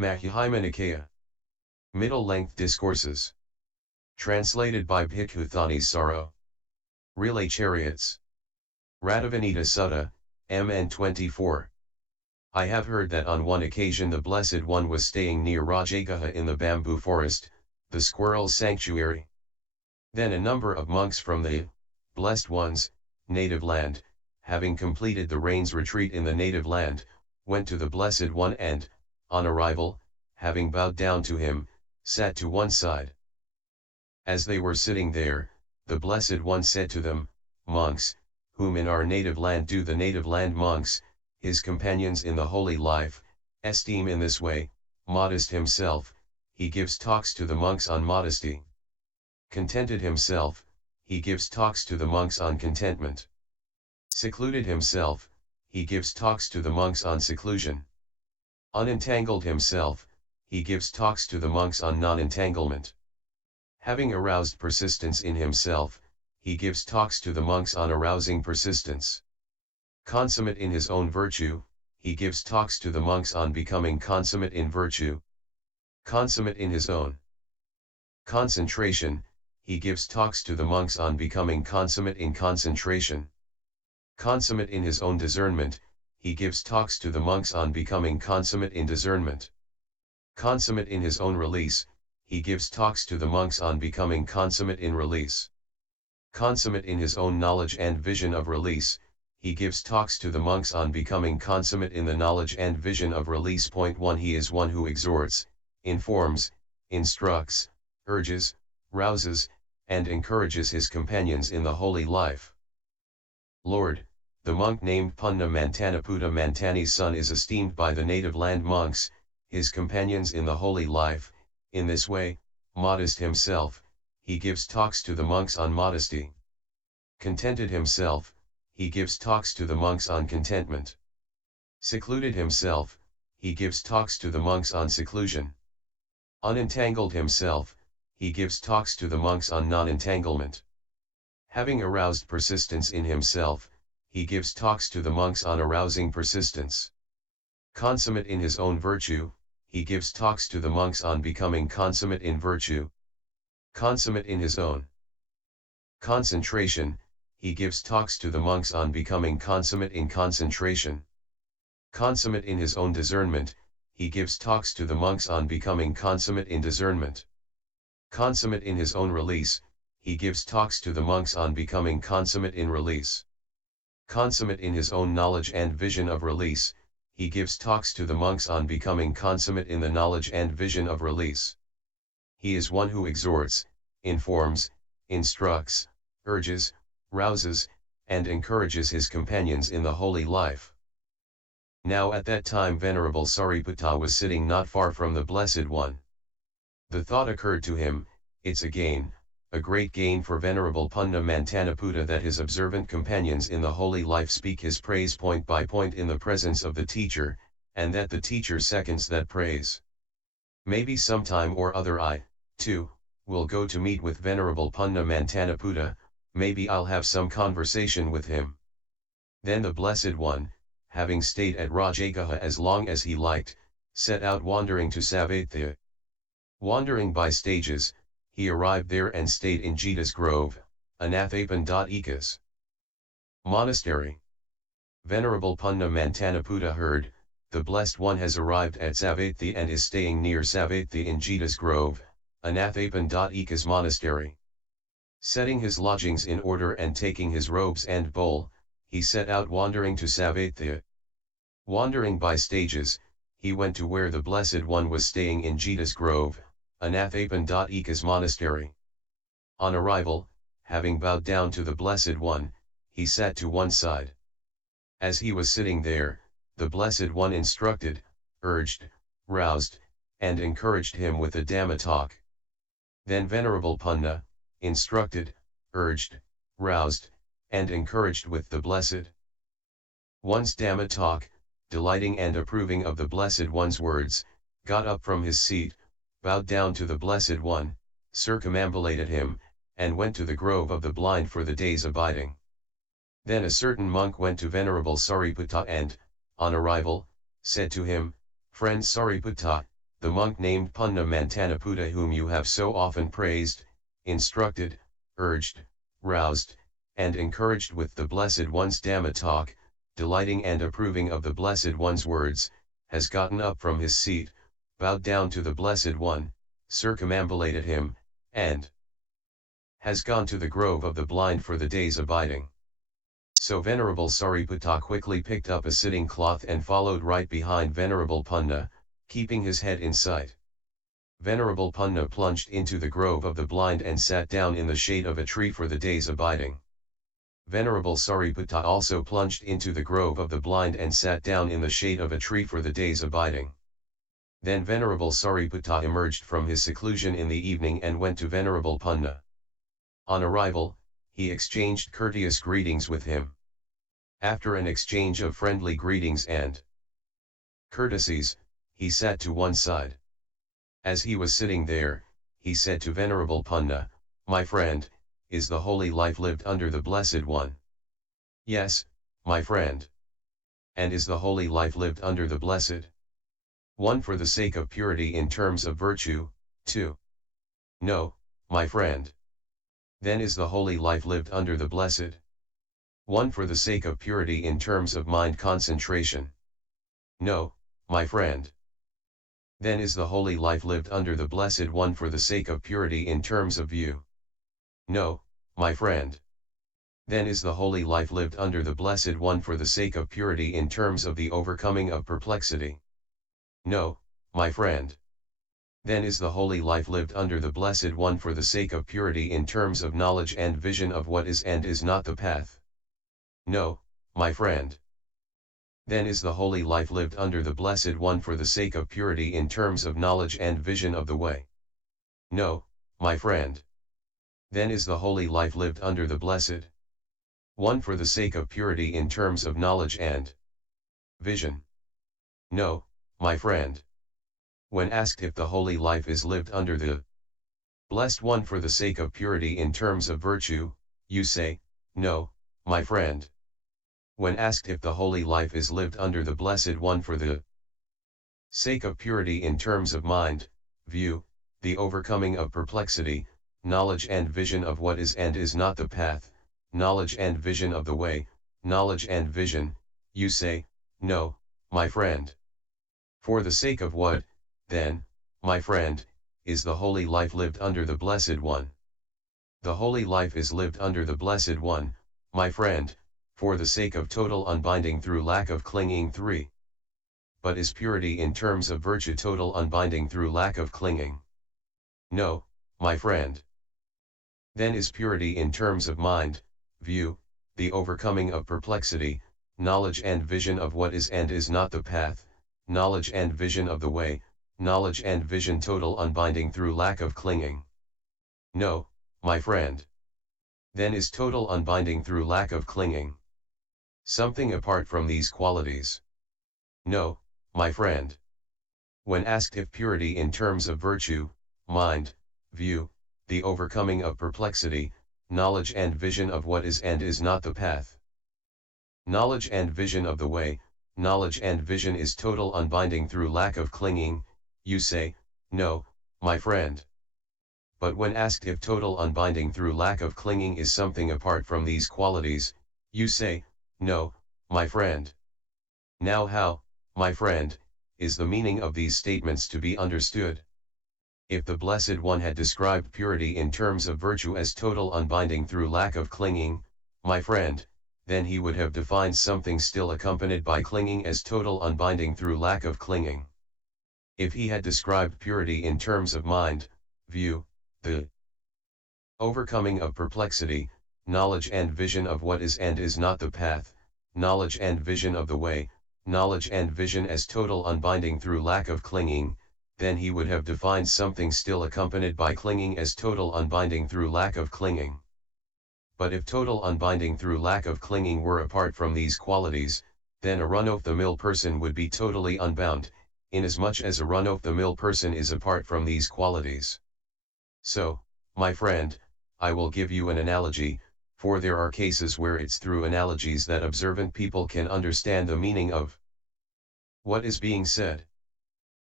Madhyama Nikaya. Middle-length discourses. Translated by Bhikkhu Thanissaro. Relay chariots. Radhavanita Sutta, MN 24. I have heard that on one occasion the Blessed One was staying near Rajagaha in the bamboo forest, the squirrel's sanctuary. Then a number of monks from the Blessed One's native land, having completed the rain's retreat in the native land, went to the Blessed One and, on arrival, having bowed down to him, sat to one side. As they were sitting there, the Blessed One said to them, "Monks, whom in our native land do the native land monks, his companions in the holy life, esteem in this way, modest himself, he gives talks to the monks on modesty. Contented himself, he gives talks to the monks on contentment. Secluded himself, he gives talks to the monks on seclusion. Unentangled himself, he gives talks to the monks on nonentanglement. Having aroused persistence in himself, he gives talks to the monks on arousing persistence. Consummate in his own virtue, he gives talks to the monks on becoming consummate in virtue. Consummate in his own concentration, he gives talks to the monks on becoming consummate in concentration. Consummate in his own discernment, he gives talks to the monks on becoming consummate in discernment. Consummate in his own release, he gives talks to the monks on becoming consummate in release. Consummate in his own knowledge and vision of release, he gives talks to the monks on becoming consummate in the knowledge and vision of release. Point 1 He is one who exhorts, informs, instructs, urges, rouses, and encourages his companions in the holy life. Lord, the monk named Punna Mantanaputa Mantani's son is esteemed by the native land monks, his companions in the holy life. In this way, modest himself, he gives talks to the monks on modesty. Contented himself, he gives talks to the monks on contentment. Secluded himself, he gives talks to the monks on seclusion. Unentangled himself, he gives talks to the monks on non-entanglement. Having aroused persistence in himself, he gives talks to the monks on arousing persistence. Consummate in his own virtue, he gives talks to the monks on becoming consummate in virtue. Consummate in his own concentration, he gives talks to the monks on becoming consummate in concentration. Consummate in his own discernment, he gives talks to the monks on becoming consummate in discernment. Consummate in his own release, he gives talks to the monks on becoming consummate in release. Consummate in his own knowledge and vision of release, he gives talks to the monks on becoming consummate in the knowledge and vision of release. He is one who exhorts, informs, instructs, urges, rouses, and encourages his companions in the holy life. Now at that time Venerable Sariputta was sitting not far from the Blessed One. The thought occurred to him, it's a gain, a great gain for Venerable Punna Mantanaputa that his observant companions in the holy life speak his praise point by point in the presence of the teacher, and that the teacher seconds that praise. Maybe sometime or other I, too, will go to meet with Venerable Punna Mantanaputa, maybe I'll have some conversation with him. Then the Blessed One, having stayed at Rajagaha as long as he liked, set out wandering to Savatthi. Wandering by stages, he arrived there and stayed in Jeta's Grove, Anathapan.Ekas Monastery. Venerable Punna Mantanaputa heard, the Blessed One has arrived at Savatthi and is staying near Savatthi in Jeta's Grove, Anathapan.Ekas Monastery. Setting his lodgings in order and taking his robes and bowl, he set out wandering to Savatthi. Wandering by stages, he went to where the Blessed One was staying in Jeta's Grove, Anathapan.Ekas Monastery. On arrival, having bowed down to the Blessed One, he sat to one side. As he was sitting there, the Blessed One instructed, urged, roused, and encouraged him with a Dhamma talk. Then Venerable Punna, instructed, urged, roused, and encouraged with the Blessed One's Dhamma talk, delighting and approving of the Blessed One's words, got up from his seat, bowed down to the Blessed One, circumambulated him, and went to the grove of the blind for the day's abiding. Then a certain monk went to Venerable Sariputta and, on arrival, said to him, "Friend Sariputta, the monk named Punna Mantanaputa whom you have so often praised, instructed, urged, roused, and encouraged with the Blessed One's Dhamma talk, delighting and approving of the Blessed One's words, has gotten up from his seat, bowed down to the Blessed One, circumambulated him, and has gone to the grove of the blind for the day's abiding. So Venerable Sariputta quickly picked up a sitting cloth and followed right behind Venerable Punna, keeping his head in sight. Venerable Punna plunged into the grove of the blind and sat down in the shade of a tree for the day's abiding. Venerable Sariputta also plunged into the grove of the blind and sat down in the shade of a tree for the day's abiding. Then Venerable Sariputta emerged from his seclusion in the evening and went to Venerable Punna. On arrival, he exchanged courteous greetings with him. After an exchange of friendly greetings and courtesies, he sat to one side. As he was sitting there, he said to Venerable Punna, "My friend, is the holy life lived under the Blessed One?" "Yes, my friend." "And is the holy life lived under the Blessed One for the sake of purity in terms of virtue, too?" "No, my friend." "Then is the holy life lived under the Blessed One for the sake of purity in terms of mind concentration?" "No, my friend." "Then is the holy life lived under the Blessed One for the sake of purity in terms of view?" "No, my friend." "Then is the holy life lived under the Blessed One for the sake of purity in terms of the overcoming of perplexity?" "No, my friend." "Then is the holy life lived under the Blessed One for the sake of purity in terms of knowledge and vision of what is and is not the path?" "No, my friend." "Then is the holy life lived under the Blessed One for the sake of purity in terms of knowledge and vision of the way?" "No, my friend." "Then is the holy life lived under the Blessed One for the sake of purity in terms of knowledge and vision?" "No, my friend." When asked if the holy life is lived under the Blessed One for the sake of purity in terms of virtue, you say, "No, my friend." When asked if the holy life is lived under the Blessed One for the sake of purity in terms of mind, view, the overcoming of perplexity, knowledge and vision of what is and is not the path, knowledge and vision of the way, knowledge and vision, you say, "No, my friend." For the sake of what, then, my friend, is the holy life lived under the Blessed One? The holy life is lived under the Blessed One, my friend, for the sake of total unbinding through lack of clinging. 3. But is purity in terms of virtue total unbinding through lack of clinging? No, my friend. Then is purity in terms of mind, view, the overcoming of perplexity, knowledge and vision of what is and is not the path, knowledge and vision of the way, knowledge and vision total unbinding through lack of clinging? No, my friend. Then is total unbinding through lack of clinging something apart from these qualities? No, my friend. When asked if purity in terms of virtue, mind, view, the overcoming of perplexity, knowledge and vision of what is and is not the path, knowledge and vision of the way, knowledge and vision is total unbinding through lack of clinging, you say, no, my friend. But when asked if total unbinding through lack of clinging is something apart from these qualities, you say, no, my friend. Now how, my friend, is the meaning of these statements to be understood? If the Blessed One had described purity in terms of virtue as total unbinding through lack of clinging, my friend, then he would have defined something still accompanied by clinging as total unbinding through lack of clinging. If he had described purity in terms of mind, view, the overcoming of perplexity, knowledge and vision of what is and is not the path, knowledge and vision of the way, knowledge and vision as total unbinding through lack of clinging, then he would have defined something still accompanied by clinging as total unbinding through lack of clinging. But if total unbinding through lack of clinging were apart from these qualities, then a run-of-the-mill person would be totally unbound, inasmuch as a run-of-the-mill person is apart from these qualities. So, my friend, I will give you an analogy, for there are cases where it's through analogies that observant people can understand the meaning of what is being said.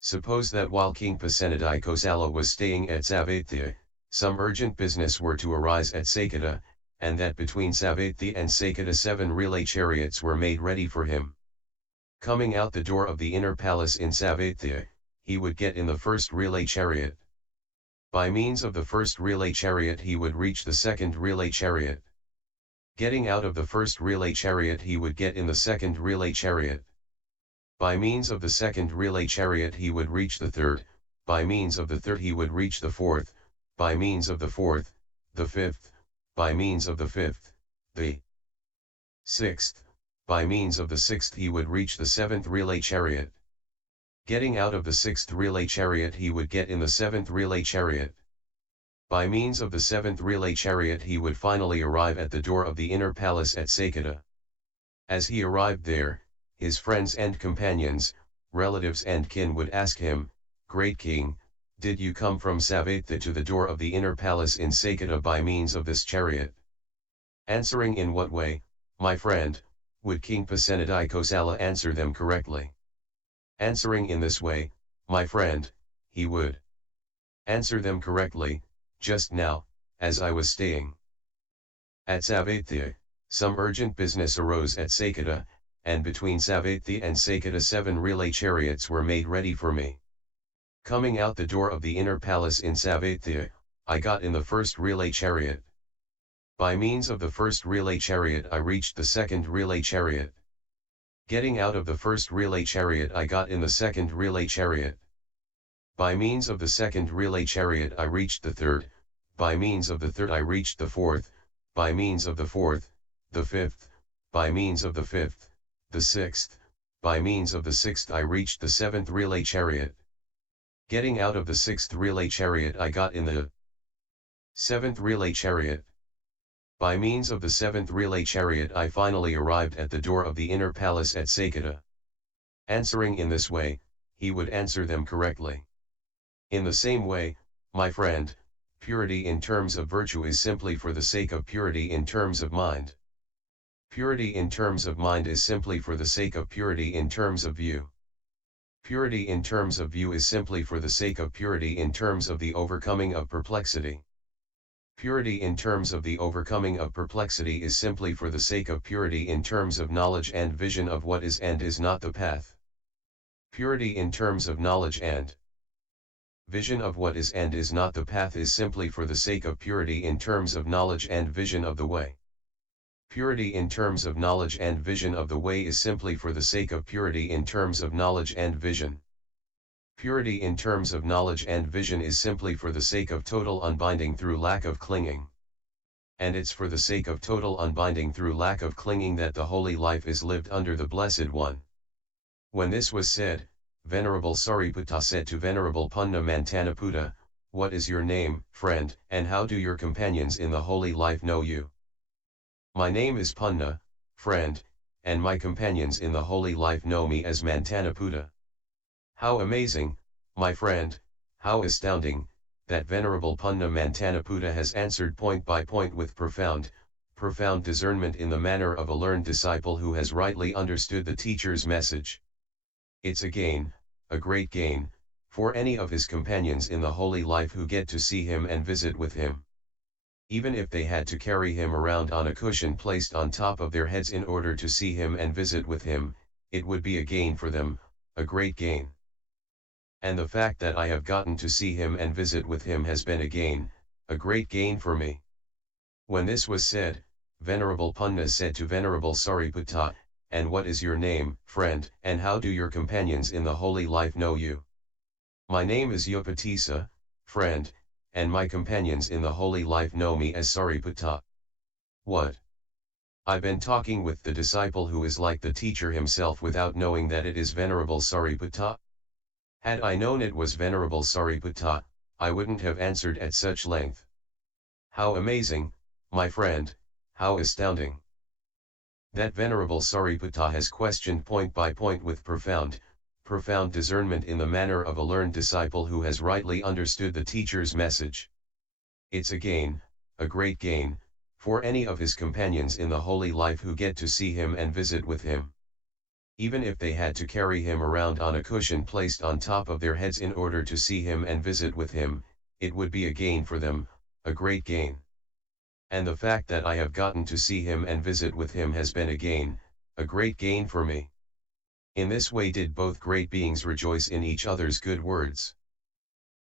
Suppose that while King Pasenadi Kosala was staying at Savatthi, some urgent business were to arise at Saketa, and that between Savatthi and Saketa 7 relay chariots were made ready for him. Coming out the door of the inner palace in Savatthi, he would get in the first relay chariot. By means of the first relay chariot he would reach the second relay chariot. Getting out of the first relay chariot he would get in the second relay chariot. By means of the second relay chariot he would reach the third, by means of the third he would reach the fourth, by means of the fourth, the fifth, by means of the fifth, the sixth, by means of the sixth he would reach the seventh relay chariot. Getting out of the sixth relay chariot he would get in the seventh relay chariot. By means of the seventh relay chariot he would finally arrive at the door of the inner palace at Saketa. As he arrived there, his friends and companions, relatives and kin would ask him, "Great King, did you come from Savatthi to the door of the inner palace in Saketa by means of this chariot?" Answering in what way, my friend, would King Pasenadi Kosala answer them correctly? Answering in this way, my friend, he would answer them correctly, just now, as I was staying at Savatthi, some urgent business arose at Saketa, and between Savatthi and Saketa 7 relay chariots were made ready for me. Coming out the door of the inner palace in Savatthi, I got in the first relay chariot. By means of the first relay chariot I reached the second relay chariot. Getting out of the first relay chariot I got in the second relay chariot. By means of the second relay chariot I reached the third, by means of the third I reached the fourth, by means of the fourth, the fifth, by means of the fifth, the sixth, by means of the sixth I reached the seventh relay chariot. Getting out of the sixth relay chariot I got in the seventh relay chariot. By means of the seventh relay chariot I finally arrived at the door of the inner palace at Saketa. Answering in this way, he would answer them correctly. In the same way, my friend, purity in terms of virtue is simply for the sake of purity in terms of mind. Purity in terms of mind is simply for the sake of purity in terms of view. Purity in terms of view is simply for the sake of purity in terms of the overcoming of perplexity. Purity in terms of the overcoming of perplexity is simply for the sake of purity in terms of knowledge and vision of what is and is not the path. Purity in terms of knowledge and vision of what is and is not the path is simply for the sake of purity in terms of knowledge and vision of the way. Purity in terms of knowledge and vision of the way is simply for the sake of purity in terms of knowledge and vision. Purity in terms of knowledge and vision is simply for the sake of total unbinding through lack of clinging. And it's for the sake of total unbinding through lack of clinging that the holy life is lived under the Blessed One. When this was said, Venerable Sariputta said to Venerable Punna Mantanaputa, "What is your name, friend, and how do your companions in the holy life know you?" "My name is Punna, friend, and my companions in the holy life know me as Mantanaputa." How amazing, my friend, how astounding, that Venerable Punna Mantanaputa has answered point by point with profound discernment in the manner of a learned disciple who has rightly understood the teacher's message. It's a gain, a great gain, for any of his companions in the holy life who get to see him and visit with him. Even if they had to carry him around on a cushion placed on top of their heads in order to see him and visit with him, it would be a gain for them, a great gain. And the fact that I have gotten to see him and visit with him has been a gain, a great gain for me. When this was said, Venerable Punna said to Venerable Sariputta, "And what is your name, friend, and how do your companions in the holy life know you?" "My name is Upatissa, friend, and my companions in the holy life know me as Sariputta." What? I've been talking with the disciple who is like the teacher himself without knowing that it is Venerable Sariputta? Had I known it was Venerable Sariputta, I wouldn't have answered at such length. How amazing, my friend, how astounding. That Venerable Sariputta has questioned point by point with profound discernment in the manner of a learned disciple who has rightly understood the teacher's message. It's a gain, a great gain, for any of his companions in the holy life who get to see him and visit with him. Even if they had to carry him around on a cushion placed on top of their heads in order to see him and visit with him, it would be a gain for them, a great gain. And the fact that I have gotten to see him and visit with him has been a gain, a great gain for me. In this way did both great beings rejoice in each other's good words.